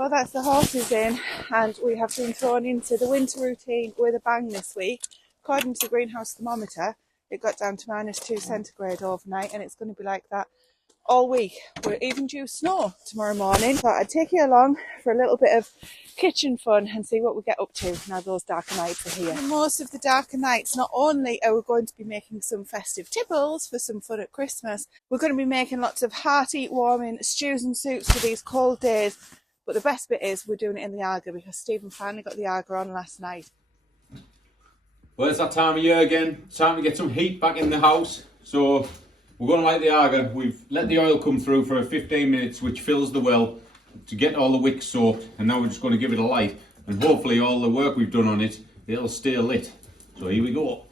Well, that's the horses in, and we have been thrown into the winter routine with a bang this week. According to the greenhouse thermometer, it got down to -2 centigrade overnight, and it's going to be like that all week. We're even due snow tomorrow morning. Thought I'd take you along for a little bit of kitchen fun and see what we get up to now those darker nights are here. Most of the darker nights, not only are we going to be making some festive tipples for some fun at Christmas, we're going to be making lots of hearty, warming stews and soups for these cold days. But the best bit is we're doing it in the Aga because Stephen finally got the Aga on last night. Well, it's that time of year again. Time to get some heat back in the house. So we're going to light the Aga. We've let the oil come through for 15 minutes, which fills the well to get all the wicks soaked. And now we're just going to give it a light. And hopefully all the work we've done on it, it'll stay lit. So here we go.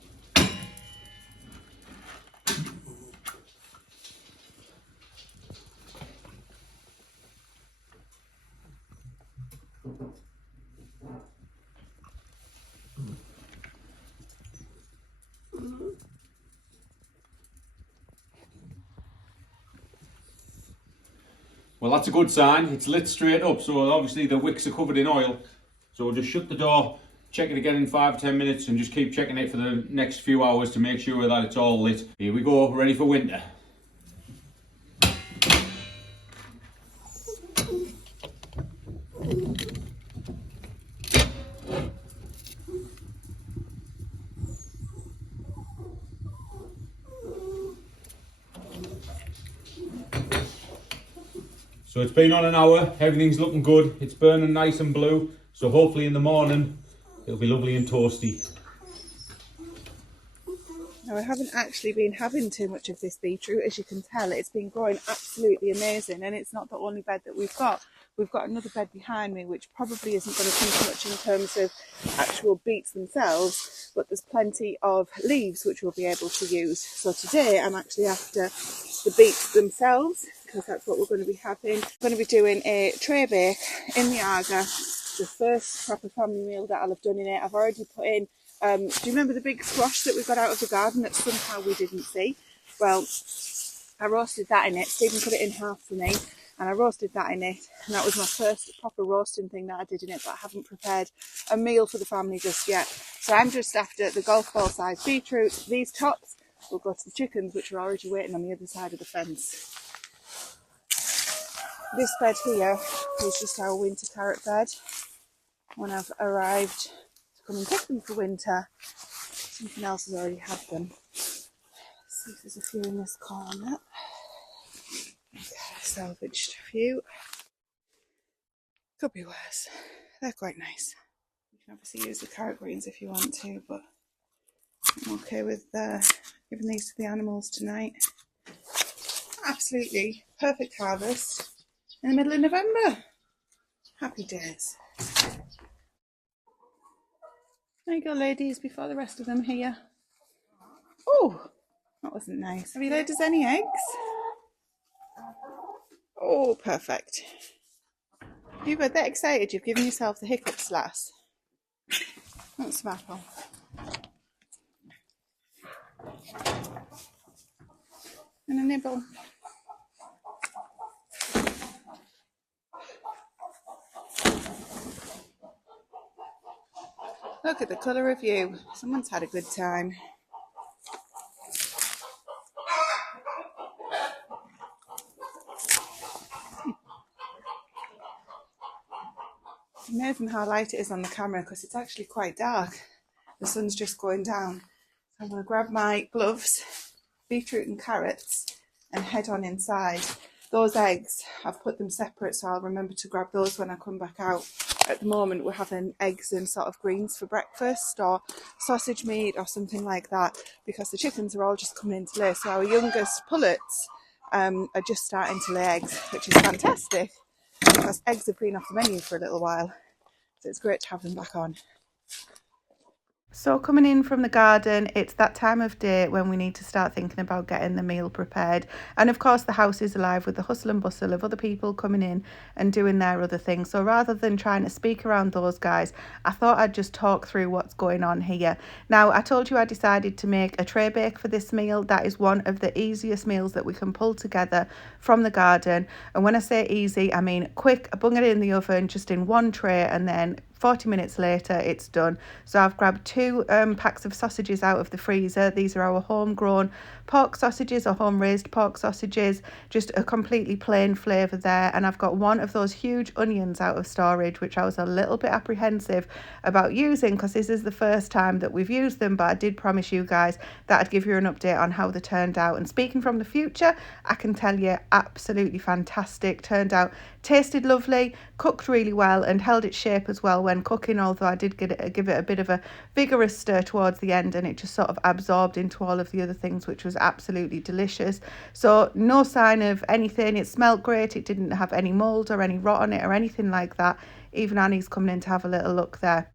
Well, that's a good sign. It's lit straight up, so obviously the wicks are covered in oil. So we'll just shut the door, check it again in 5 or 10 minutes, and just keep checking it for the next few hours to make sure that it's all lit. Here we go, ready for winter. So it's been on an hour, everything's looking good, it's burning nice and blue, so hopefully in the morning it'll be lovely and toasty. Now, I haven't actually been having too much of this beetroot, as you can tell. It's been growing absolutely amazing, and it's not the only bed that we've got. We've got another bed behind me, which probably isn't going to come too much in terms of actual beets themselves, but there's plenty of leaves which we'll be able to use. So today I'm actually after the beets themselves, because that's what we're going to be having. I'm going to be doing a tray bake in the Aga, the first proper family meal that I'll have done in it. I've already put in, do you remember the big squash that we got out of the garden that somehow we didn't see? Well, I roasted that in it. Stephen put it in half for me, and I roasted that in it, and that was my first proper roasting thing that I did in it, but I haven't prepared a meal for the family just yet. So I'm just after the golf ball size beetroot. These tops will go to the chickens, which are already waiting on the other side of the fence. This bed here is just our winter carrot bed. When I've arrived to come and pick them for winter, something else has already had them. Let's see if there's a few in this corner. Okay, salvaged a few. Could be worse. They're quite nice. You can obviously use the carrot greens if you want to, but I'm okay with giving these to the animals tonight. Absolutely perfect harvest in the middle of November. Happy days. There you go, ladies, before the rest of them here. Oh, that wasn't nice. Have you laid us any eggs? Oh, perfect. You were that excited, you've given yourself the hiccups, lass. That's some apple. And a nibble. Look at the colour of you. Someone's had a good time. It's amazing how light it is on the camera because it's actually quite dark. The sun's just going down. So I'm going to grab my gloves, beetroot and carrots, and head on inside. Those eggs, I've put them separate, so I'll remember to grab those when I come back out. At the moment, we're having eggs and sort of greens for breakfast, or sausage meat or something like that, because the chickens are all just coming in to lay. So our youngest pullets are just starting to lay eggs, which is fantastic, because eggs have been off the menu for a little while. So it's great to have them back on. So coming in from the garden, it's that time of day when we need to start thinking about getting the meal prepared. And of course the house is alive with the hustle and bustle of other people coming in and doing their other things. So rather than trying to speak around those guys, I thought I'd just talk through what's going on here. Now, I told you I decided to make a tray bake for this meal. That is one of the easiest meals that we can pull together from the garden. And when I say easy, I mean quick. I bung it in the oven just in one tray, and then 40 minutes later it's done. So I've grabbed 2 packs of sausages out of the freezer. These are our homegrown pork sausages or home raised pork sausages, just a completely plain flavour there. And I've got 1 of those huge onions out of storage, which I was a little bit apprehensive about using because this is the first time that we've used them, but I did promise you guys that I'd give you an update on how they turned out. And speaking from the future, I can tell you absolutely fantastic. Turned out, tasted lovely, cooked really well, and held its shape as well when cooking, although I did give it a bit of a vigorous stir towards the end, and it just sort of absorbed into all of the other things, which was absolutely delicious. So no sign of anything. It smelled great. It didn't have any mould or any rot on it or anything like that. Even Annie's coming in to have a little look there.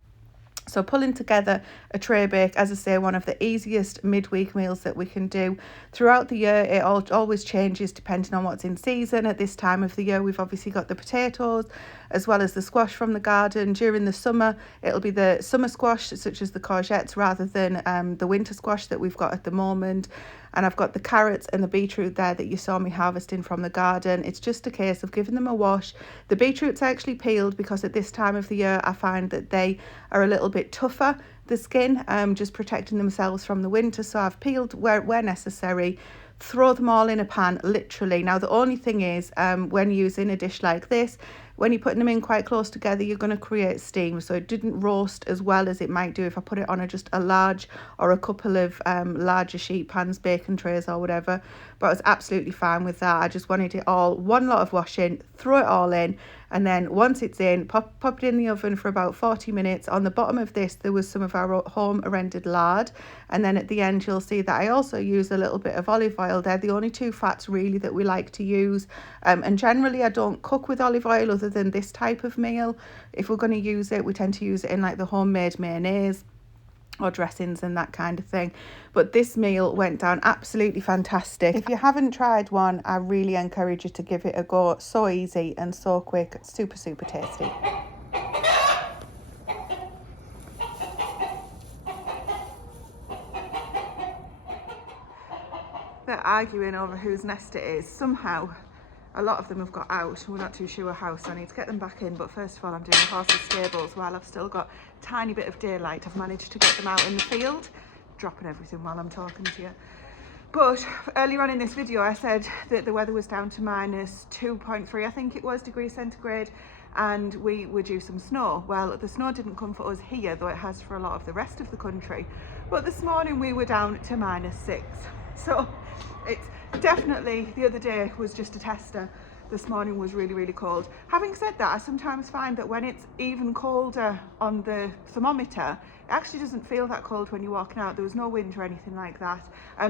So pulling together a tray bake, as I say, one of the easiest midweek meals that we can do. Throughout the year, it always changes depending on what's in season. At this time of the year, we've obviously got the potatoes as well as the squash from the garden. During the summer, it'll be the summer squash, such as the courgettes, rather than the winter squash that we've got at the moment. And I've got the carrots and the beetroot there that you saw me harvesting from the garden. It's just a case of giving them a wash. The beetroot's actually peeled because at this time of the year I find that they are a little bit tougher, the skin, just protecting themselves from the winter. So I've peeled where necessary. Throw them all in a pan, literally. Now the only thing is, when using a dish like this, when you're putting them in quite close together, you're going to create steam. So it didn't roast as well as it might do if I put it on just a large or a couple of larger sheet pans, baking trays or whatever. But I was absolutely fine with that. I just wanted it all, one lot of washing, throw it all in. And then once it's in, pop it in the oven for about 40 minutes. On the bottom of this, there was some of our home rendered lard. And then at the end, you'll see that I also use a little bit of olive oil. They're the only 2 fats really that we like to use. And generally, I don't cook with olive oil other than this type of meal. If we're going to use it, we tend to use it in like the homemade mayonnaise or dressings and that kind of thing. But this meal went down absolutely fantastic. If you haven't tried one, I really encourage you to give it a go. So easy and so quick. It's super tasty. They're arguing over whose nest it is. Somehow a lot of them have got out. We're not too sure how, so I need to get them back in. But first of all, I'm doing the horses' stables while I've still got a tiny bit of daylight. I've managed to get them out in the field, dropping everything while I'm talking to you. But earlier on in this video, I said that the weather was down to minus 2.3, I think it was, degrees centigrade, and we were due some snow. Well, the snow didn't come for us here, though it has for a lot of the rest of the country. But this morning we were down to minus 6. So it's definitely, the other day was just a tester. This morning was really cold. Having said that, I sometimes find that when it's even colder on the thermometer, it actually doesn't feel that cold when you're walking out. There was no wind or anything like that,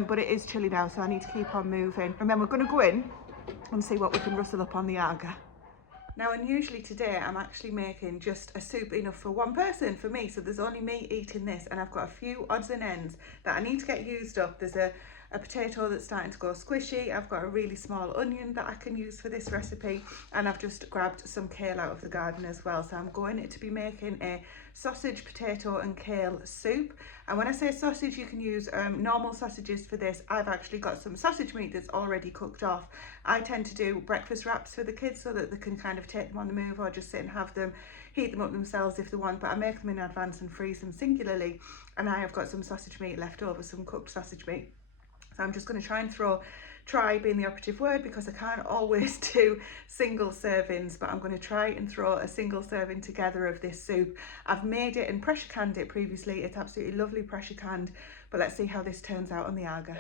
but it is chilly now, so I need to keep on moving. And then we're going to go in and see what we can rustle up on the Aga. Now, unusually today, I'm actually making just a soup enough for one person, for me. So there's only me eating this, and I've got a few odds and ends that I need to get used up. There's a potato that's starting to go squishy. I've got a really small onion that I can use for this recipe, and I've just grabbed some kale out of the garden as well. So I'm going to be making a sausage, potato and kale soup. And when I say sausage, you can use normal sausages for this. I've actually got some sausage meat that's already cooked off. I tend to do breakfast wraps for the kids so that they can kind of take them on the move or just sit and have them, heat them up themselves if they want, but I make them in advance and freeze them singularly. And I have got some sausage meat left over, some cooked sausage meat. So I'm just going to try being the operative word, because I can't always do single servings, but I'm going to try and throw a single serving together of this soup. I've made it and pressure canned it previously. It's absolutely lovely pressure canned, but let's see how this turns out on the Aga.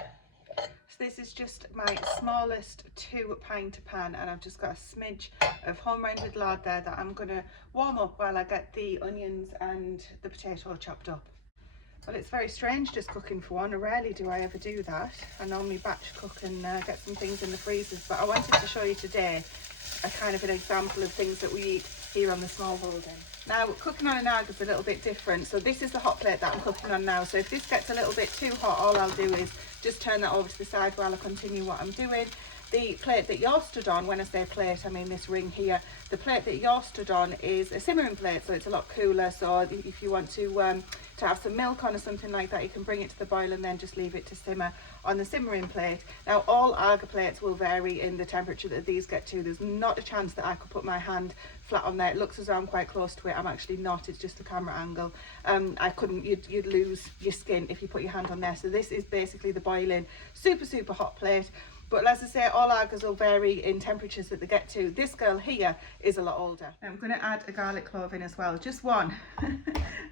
So this is just my smallest 2-pint pan, and I've just got a smidge of home rendered lard there that I'm going to warm up while I get the onions and the potato chopped up. Well, it's very strange just cooking for one. Rarely do I ever do that. I normally batch cook and get some things in the freezers, but I wanted to show you today a kind of an example of things that we eat here on the Smallholding. Now, cooking on an Arga is a little bit different. So this is the hot plate that I'm cooking on now. So if this gets a little bit too hot, all I'll do is just turn that over to the side while I continue what I'm doing. The plate that you're stood on, when I say plate, I mean this ring here. The plate that you're stood on is a simmering plate, so it's a lot cooler. So if you want to have some milk on or something like that, you can bring it to the boil and then just leave it to simmer on the simmering plate. Now, all Arga plates will vary in the temperature that these get to. There's not a chance that I could put my hand flat on there. It looks as though I'm quite close to it. I'm actually not. It's just the camera angle. I couldn't. You'd lose your skin if you put your hand on there. So this is basically the boiling, super hot plate. But as I say, all Argas will vary in temperatures that they get to. This girl here is a lot older. Now I'm going to add a garlic clove in as well, just one.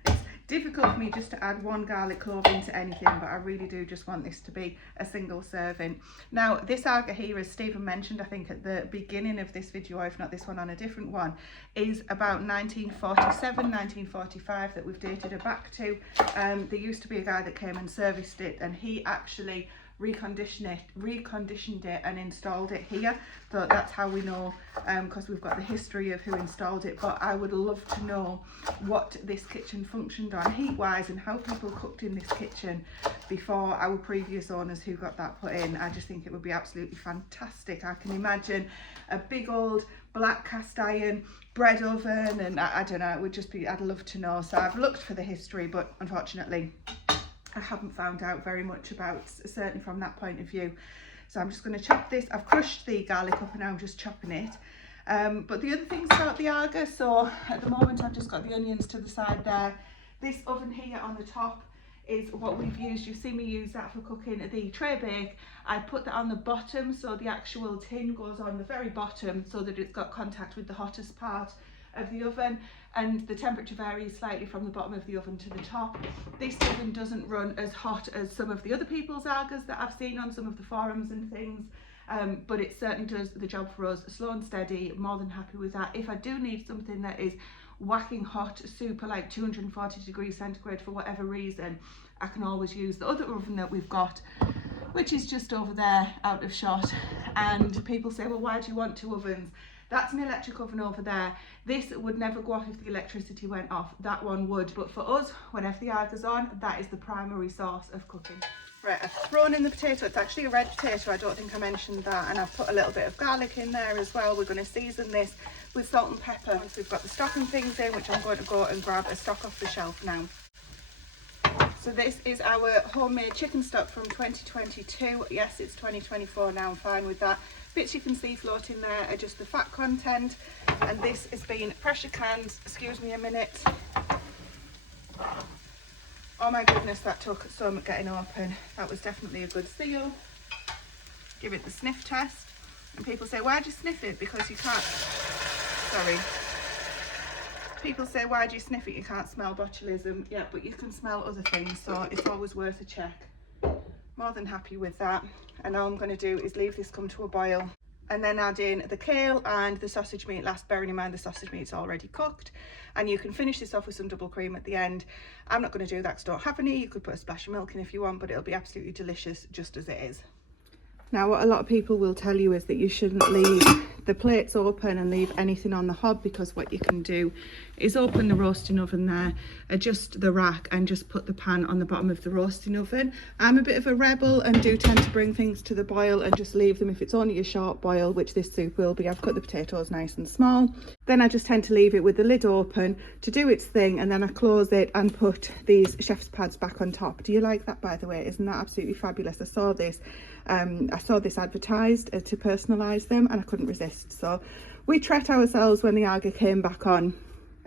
It's difficult for me just to add one garlic clove into anything, but I really do just want this to be a single serving. Now this Arga here, as Stephen mentioned, I think at the beginning of this video, or if not this one on a different one, is about 1947, 1945 that we've dated her back to. There used to be a guy that came and serviced it, and he actually reconditioned it and installed it here. So that's how we know, because we've got the history of who installed it. But I would love to know what this kitchen functioned on heat wise and how people cooked in this kitchen before our previous owners who got that put in. I just think it would be absolutely fantastic. I can imagine a big old black cast iron bread oven, and I don't know, it would just be, I'd love to know. So I've looked for the history, but unfortunately I haven't found out very much about, certainly from that point of view. So I'm just going to chop this. I've crushed the garlic up and now I'm just chopping it. But the other things about the Arga, so at the moment I've just got the onions to the side there. This oven here on the top is what we've used. You've seen me use that for cooking the traybake. I put that on the bottom, so the actual tin goes on the very bottom so that it's got contact with the hottest part of the oven, and the temperature varies slightly from the bottom of the oven to the top. This oven doesn't run as hot as some of the other people's Argas that I've seen on some of the forums and things, but it certainly does the job for us, slow and steady. More than happy with that. If I do need something that is whacking hot, super like 240 degrees centigrade for whatever reason, I can always use the other oven that we've got, which is just over there out of shot. And people say, well, why do you want two ovens? That's an electric oven over there. This would never go off if the electricity went off. That one would. But for us, whenever the Arga's on, that is the primary source of cooking. Right, I've thrown in the potato. It's actually a red potato. I don't think I mentioned that. And I've put a little bit of garlic in there as well. We're going to season this with salt and pepper. Once we've got the stocking things in, which I'm going to go and grab a stock off the shelf now. So this is our homemade chicken stock from 2022. Yes, it's 2024 now. I'm fine with that. Bits you can see floating there are just the fat content, and this has been pressure canned. Excuse me a minute. Oh my goodness, that took some getting open. That was definitely a good seal. Give it the sniff test. And people say, why do you sniff it? Because you can't, sorry. People say, why do you sniff it? You can't smell botulism. Yeah, but you can smell other things, so it's always worth a check. More than happy with that. And all I'm going to do is leave this come to a boil and then add in the kale and the sausage meat last, bearing in mind the sausage meat's already cooked. And you can finish this off with some double cream at the end. I'm not going to do that because I don't have any. You could put a splash of milk in if you want, but it'll be absolutely delicious just as it is. Now, what a lot of people will tell you is that you shouldn't leave the plates open and leave anything on the hob, because what you can do is open the roasting oven there, adjust the rack and just put the pan on the bottom of the roasting oven. I'm a bit of a rebel and do tend to bring things to the boil and just leave them if it's only a short boil, which this soup will be. I've cut the potatoes nice and small. Then I just tend to leave it with the lid open to do its thing, and then I close it and put these chef's pads back on top. Do you like that, by the way? Isn't that absolutely fabulous? I saw this advertised to personalise them and I couldn't resist. So we treat ourselves when the Arga came back on.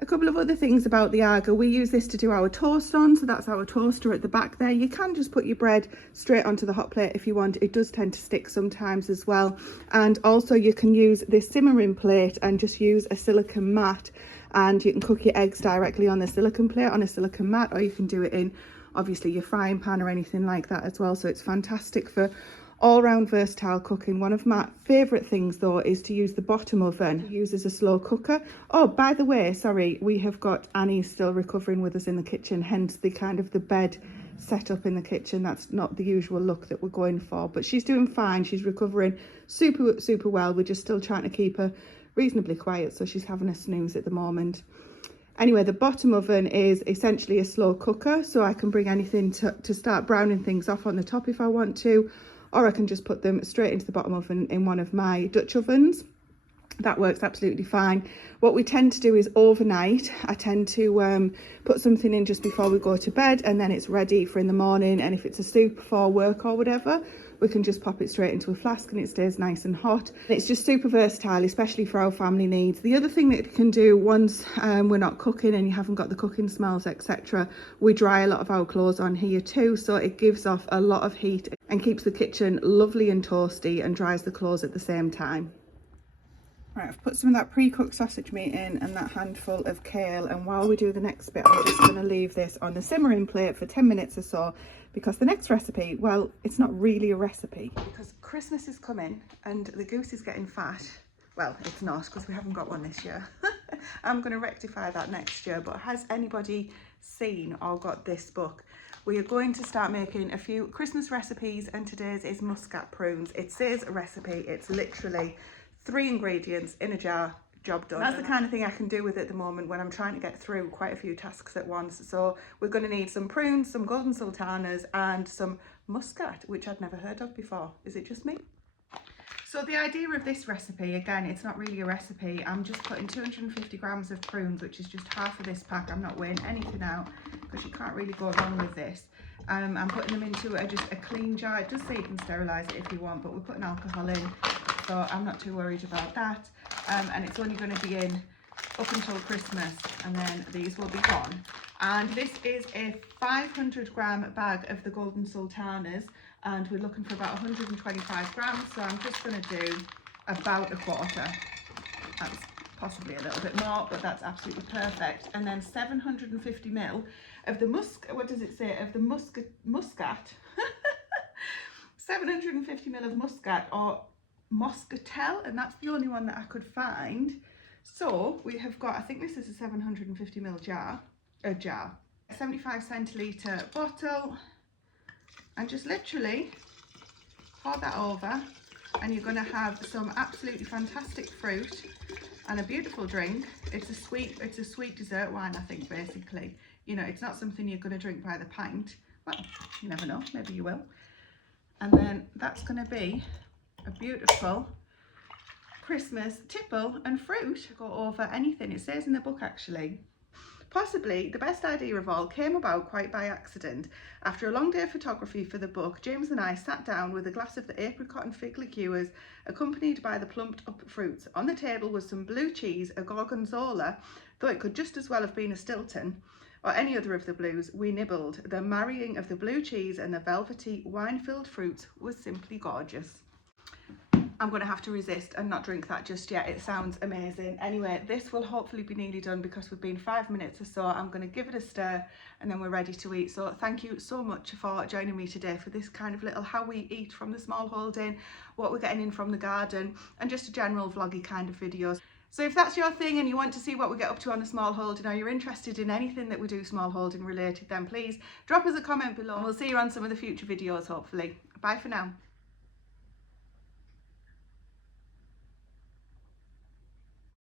A couple of other things about the Arga: we use this to do our toast on, so that's our toaster at the back there. You can just put your bread straight onto the hot plate if you want. It does tend to stick sometimes as well. And also you can use this simmering plate and just use a silicone mat, and you can cook your eggs directly on the silicone plate on a silicone mat, or you can do it in obviously your frying pan or anything like that as well. So it's fantastic for all-round versatile cooking. One of my favourite things though is to use the bottom oven to use as a slow cooker. Oh, by the way, sorry, we have got Annie still recovering with us in the kitchen, hence the kind of the bed set up in the kitchen. That's not the usual look that we're going for, but she's doing fine. She's recovering super well. We're just still trying to keep her reasonably quiet, so she's having a snooze at the moment. Anyway, the bottom oven is essentially a slow cooker, so I can bring anything to start browning things off on the top if I want to, or I can just put them straight into the bottom oven in one of my Dutch ovens. That works absolutely fine. What we tend to do is overnight, I tend to put something in just before we go to bed, and then it's ready for in the morning. And if it's a soup for work or whatever, we can just pop it straight into a flask and it stays nice and hot. It's just super versatile, especially for our family needs. The other thing that you can do once we're not cooking and you haven't got the cooking smells, etc., we dry a lot of our clothes on here too, so it gives off a lot of heat and keeps the kitchen lovely and toasty and dries the clothes at the same time. Right, I've put some of that pre-cooked sausage meat in and that handful of kale, and while we do the next bit, I'm just going to leave this on the simmering plate for 10 minutes or so, because the next recipe, well, it's not really a recipe. Because Christmas is coming and the goose is getting fat. Well, it's not, because we haven't got one this year. I'm going to rectify that next year, but has anybody seen or got this book? We are going to start making a few Christmas recipes, and today's is muscat prunes. It says a recipe, it's literally 3 ingredients in a jar, job done. That's the kind of thing I can do with it at the moment when I'm trying to get through quite a few tasks at once. So we're going to need some prunes, some golden sultanas, and some muscat, which I'd never heard of before. Is it just me? So the idea of this recipe, again, it's not really a recipe. I'm just putting 250 grams of prunes, which is just half of this pack. I'm not weighing anything out because you can't really go wrong with this. I'm putting them into just a clean jar. It does say you can sterilise it if you want, but we're putting alcohol in, so I'm not too worried about that. And it's only going to be in up until Christmas, and then these will be gone. And this is a 500 gram bag of the golden sultanas, and we're looking for about 125 grams, so I'm just going to do about a quarter. That's possibly a little bit more, but that's absolutely perfect. And then 750 ml of the what does it say, of the muscat 750 ml of muscat, or muscatel, and that's the only one that I could find. So we have got, I think this is a 750 ml jar, a 75 centilitre bottle, and just literally pour that over, and you're going to have some absolutely fantastic fruit and a beautiful drink. It's a sweet dessert wine, I think, basically. You know, it's not something you're going to drink by the pint. Well, you never know, maybe you will. And then that's going to be a beautiful Christmas tipple and fruit to go over anything. It says in the book, actually. Possibly the best idea of all came about quite by accident. After a long day of photography for the book, James and I sat down with a glass of the apricot and fig liqueurs, accompanied by the plumped up fruits. On the table was some blue cheese, a gorgonzola, though it could just as well have been a Stilton, or any other of the blues. We nibbled. The marrying of the blue cheese and the velvety wine-filled fruits was simply gorgeous. I'm going to have to resist and not drink that just yet. It sounds amazing. Anyway, this will hopefully be nearly done because we've been 5 minutes or so. I'm going to give it a stir and then we're ready to eat. So thank you so much for joining me today for this kind of little how we eat from the smallholding, what we're getting in from the garden, and just a general vloggy kind of videos. So if that's your thing and you want to see what we get up to on the smallholding, or you're interested in anything that we do smallholding related, then please drop us a comment below and we'll see you on some of the future videos, hopefully. Bye for now.